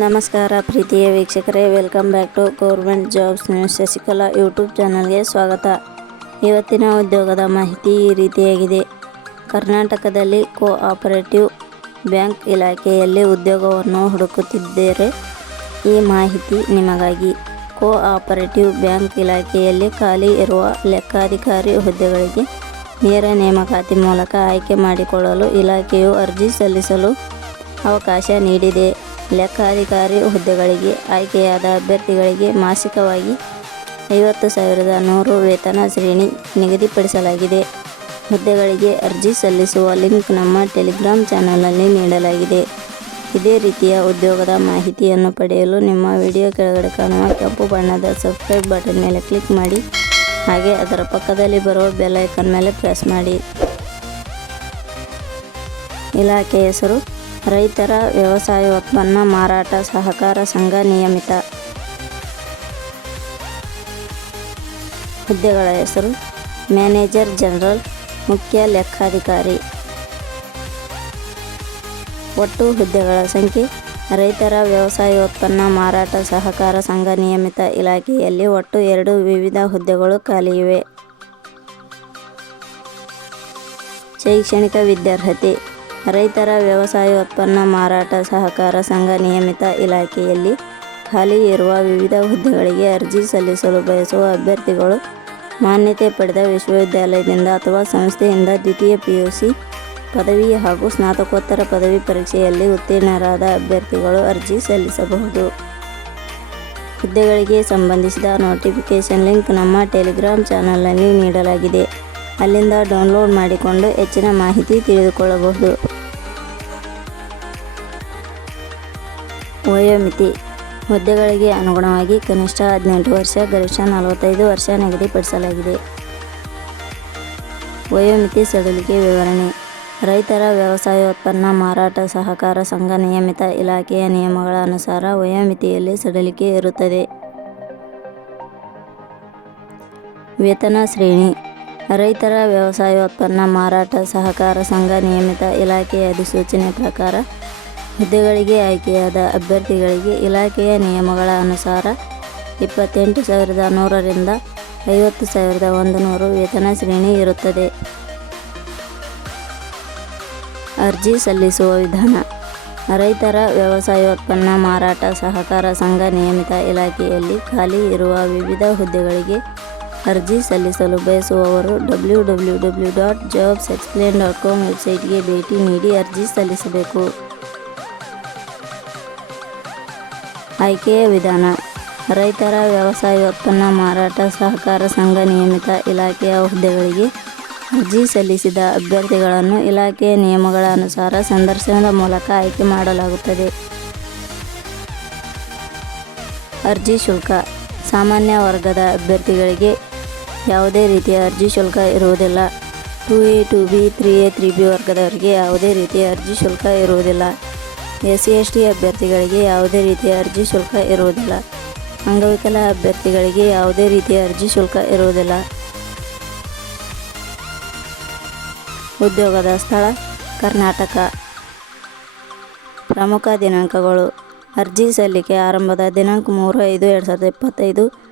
ನಮಸ್ಕಾರ ಪ್ರೀತಿಯ ವೀಕ್ಷಕರೇ, welcome back to government jobs news Shashikala YouTube ಚಾನಲ್ಗೆ ಸ್ವಾಗತ. ಇವತ್ತಿನ ಉದ್ಯೋಗದ ಮಾಹಿತಿ ಈ ರೀತಿಯಾಗಿದೆ. ಕರ್ನಾಟಕದಲ್ಲಿ ಕೋಆಪರೇಟಿವ್ ಬ್ಯಾಂಕ್ ಇಲಾಖೆಯಲ್ಲಿ ಉದ್ಯೋಗವನ್ನು ಹುಡುಕುತ್ತಿದ್ದರೆ. ಈ ಮಾಹಿತಿ ನಿಮಗಾಗಿ. ಕೋಆಪರೇಟಿವ್ ಬ್ಯಾಂಕ್ ಇಲಾಖೆಯಲ್ಲಿ ಖಾಲಿ ಇರುವ ಲೆಕ್ಕಾಧಿಕಾರಿ ಹುದ್ದೆಗಳಿಗೆ ನೇರ ನೇಮಕಾತಿ ಮೂಲಕ ಆಯ್ಕೆ ಮಾಡಿಕೊಳ್ಳಲು ಇಲಾಖೆಯು ಅರ್ಜಿ ಸಲ್ಲಿಸಲು ಅವಕಾಶ ನೀಡಿದೆ. ಲೆಕ್ಕಾಧಿಕಾರಿ ಹುದ್ದೆಗಳಿಗೆ ಆಯ್ಕೆಯಾದ ಅಭ್ಯರ್ಥಿಗಳಿಗೆ ಮಾಸಿಕವಾಗಿ ಐವತ್ತು ಸಾವಿರದ ನೂರು ವೇತನ ಶ್ರೇಣಿ ನಿಗದಿಪಡಿಸಲಾಗಿದೆ. ಹುದ್ದೆಗಳಿಗೆ ಅರ್ಜಿ ಸಲ್ಲಿಸುವ ಲಿಂಕ್ ನಮ್ಮ ಟೆಲಿಗ್ರಾಮ್ ಚಾನಲ್ನಲ್ಲಿ ನೀಡಲಾಗಿದೆ. ಇದೇ ರೀತಿಯ ಉದ್ಯೋಗದ ಮಾಹಿತಿಯನ್ನು ಪಡೆಯಲು ನಿಮ್ಮ ವಿಡಿಯೋ ಕೆಳಗಡೆ ಕಾಣುವ ಕೆಂಪು ಬಣ್ಣದ ಸಬ್ಸ್ಕ್ರೈಬ್ ಬಟನ್ ಮೇಲೆ ಕ್ಲಿಕ್ ಮಾಡಿ, ಹಾಗೆ ಅದರ ಪಕ್ಕದಲ್ಲಿ ಬರುವ ಬೆಲ್ ಐಕನ್ ಮೇಲೆ ಪ್ರೆಸ್ ಮಾಡಿ. ಇಲಾಖೆ ಹೆಸರು ರೈತರ ವ್ಯವಸಾಯ ಉತ್ಪನ್ನ ಮಾರಾಟ ಸಹಕಾರ ಸಂಘ ನಿಯಮಿತ. ಹುದ್ದೆಗಳ ಹೆಸರು ಮ್ಯಾನೇಜರ್ ಜನರಲ್, ಮುಖ್ಯ ಲೆಕ್ಕಾಧಿಕಾರಿ. ಒಟ್ಟು ಹುದ್ದೆಗಳ ಸಂಖ್ಯೆ ರೈತರ ವ್ಯವಸಾಯ ಉತ್ಪನ್ನ ಮಾರಾಟ ಸಹಕಾರ ಸಂಘ ನಿಯಮಿತ ಇಲಾಖೆಯಲ್ಲಿ ಒಟ್ಟು ಎರಡು ವಿವಿಧ ಹುದ್ದೆಗಳು ಖಾಲಿಯಿವೆ. ಶೈಕ್ಷಣಿಕ ವಿದ್ಯಾರ್ಹತೆ ರೈತರ ವ್ಯವಸಾಯ ಉತ್ಪನ್ನ ಮಾರಾಟ ಸಹಕಾರ ಸಂಘ ನಿಯಮಿತ ಇಲಾಖೆಯಲ್ಲಿ ಖಾಲಿ ಇರುವ ವಿವಿಧ ಹುದ್ದೆಗಳಿಗೆ ಅರ್ಜಿ ಸಲ್ಲಿಸಲು ಬಯಸುವ ಅಭ್ಯರ್ಥಿಗಳು ಮಾನ್ಯತೆ ಪಡೆದ ವಿಶ್ವವಿದ್ಯಾಲಯದಿಂದ ಅಥವಾ ಸಂಸ್ಥೆಯಿಂದ ದ್ವಿತೀಯ ಪಿಯುಸಿ ಪದವಿ ಹಾಗೂ ಸ್ನಾತಕೋತ್ತರ ಪದವಿ ಪರೀಕ್ಷೆಯಲ್ಲಿ ಉತ್ತೀರ್ಣರಾದ ಅಭ್ಯರ್ಥಿಗಳು ಅರ್ಜಿ ಸಲ್ಲಿಸಬಹುದು. ಹುದ್ದೆಗಳಿಗೆ ಸಂಬಂಧಿಸಿದ ನೋಟಿಫಿಕೇಷನ್ ಲಿಂಕ್ ನಮ್ಮ ಟೆಲಿಗ್ರಾಮ್ ಚಾನಲ್ನಲ್ಲಿ ನೀಡಲಾಗಿದೆ. ಅಲ್ಲಿಂದ ಡೌನ್ಲೋಡ್ ಮಾಡಿಕೊಂಡು ಹೆಚ್ಚಿನ ಮಾಹಿತಿ ತಿಳಿದುಕೊಳ್ಳಬಹುದು. ವಯೋಮಿತಿ. ಹುದ್ದೆಗಳಿಗೆ ಅನುಗುಣವಾಗಿ ಕನಿಷ್ಠ ಹದಿನೆಂಟು ವರ್ಷ, ಗರಿಷ್ಠ ನಲವತ್ತೈದು ವರ್ಷ ನಿಗದಿಪಡಿಸಲಾಗಿದೆ. ವಯೋಮಿತಿ ಸಡಿಲಿಕೆ ವಿವರಣೆ. ರೈತರ ವ್ಯವಸಾಯೋತ್ಪನ್ನ ಮಾರಾಟ ಸಹಕಾರ ಸಂಘ ನಿಯಮಿತ ಇಲಾಖೆಯ ನಿಯಮಗಳ ಅನುಸಾರ ವಯೋಮಿತಿಯಲ್ಲಿ ಸಡಿಲಿಕೆ ಇರುತ್ತದೆ. ವೇತನ ಶ್ರೇಣಿ. ರೈತರ ವ್ಯವಸಾಯೋತ್ಪನ್ನ ಮಾರಾಟ, ಸಹಕಾರ ಸಂಘ, ನಿಯಮಿತ ಇಲಾಖೆಯ ಅಧಿಸೂಚನೆ ಪ್ರಕಾರ ಹುದ್ದೆಗಳಿಗೆ ಆಯ್ಕೆಯಾದ ಅಭ್ಯರ್ಥಿಗಳಿಗೆ ಇಲಾಖೆಯ ನಿಯಮಗಳ ಅನುಸಾರ ಇಪ್ಪತ್ತೆಂಟು ಸಾವಿರದ ನೂರರಿಂದ ಐವತ್ತು ಸಾವಿರದ ಒಂದು ನೂರು ವೇತನ ಶ್ರೇಣಿ ಇರುತ್ತದೆ. ಅರ್ಜಿ ಸಲ್ಲಿಸುವ ವಿಧಾನ. ರೈತರ ವ್ಯವಸಾಯೋತ್ಪನ್ನ ಮಾರಾಟ, ಸಹಕಾರ ಸಂಘ, ನಿಯಮಿತ ಇಲಾಖೆಯಲ್ಲಿ ಖಾಲಿ ಇರುವ ವಿವಿಧ ಹುದ್ದೆಗಳಿಗೆ ಅರ್ಜಿ ಸಲ್ಲಿಸಲು ಬಯಸುವವರು W W W dot jobs explain dot com ವೆಬ್ಸೈಟ್ಗೆ ಭೇಟಿ ನೀಡಿ ಅರ್ಜಿ ಸಲ್ಲಿಸಬೇಕು. ಆಯ್ಕೆಯ ವಿಧಾನ, ರೈತರ ವ್ಯವಸಾಯ ಉತ್ಪನ್ನ ಮಾರಾಟ ಸಹಕಾರ ಸಂಘ ನಿಯಮಿತ ಇಲಾಖೆಯ ಹುದ್ದೆಗಳಿಗೆ ಅರ್ಜಿ ಸಲ್ಲಿಸಿದ ಅಭ್ಯರ್ಥಿಗಳನ್ನು ಇಲಾಖೆಯ ನಿಯಮಗಳ ಅನುಸಾರ ಸಂದರ್ಶನದ ಮೂಲಕ ಆಯ್ಕೆ ಮಾಡಲಾಗುತ್ತದೆ. ಅರ್ಜಿ ಶುಲ್ಕ, ಸಾಮಾನ್ಯ ವರ್ಗದ ಅಭ್ಯರ್ಥಿಗಳಿಗೆ ಯಾವುದೇ ರೀತಿಯ ಅರ್ಜಿ ಶುಲ್ಕ ಇರುವುದಿಲ್ಲ. Two A, two B, three A, three B ವರ್ಗದವರಿಗೆ ಯಾವುದೇ ರೀತಿಯ ಅರ್ಜಿ ಶುಲ್ಕ ಇರುವುದಿಲ್ಲ. ಎಸ್ ಸಿ ಎಸ್ ಟಿ ಅಭ್ಯರ್ಥಿಗಳಿಗೆ ಯಾವುದೇ ರೀತಿಯ ಅರ್ಜಿ ಶುಲ್ಕ ಇರುವುದಿಲ್ಲ. ಅಂಗವಿಕಲ ಅಭ್ಯರ್ಥಿಗಳಿಗೆ ಯಾವುದೇ ರೀತಿಯ ಅರ್ಜಿ ಶುಲ್ಕ ಇರುವುದಿಲ್ಲ. ಉದ್ಯೋಗದ ಸ್ಥಳ, ಕರ್ನಾಟಕ. ಪ್ರಮುಖ ದಿನಾಂಕಗಳು. ಅರ್ಜಿ ಸಲ್ಲಿಕೆ ಆರಂಭದ ದಿನಾಂಕ ಮೂರು ಐದು, ಎರಡು ಸಾವಿರದ ಇಪ್ಪತ್ತೈದು.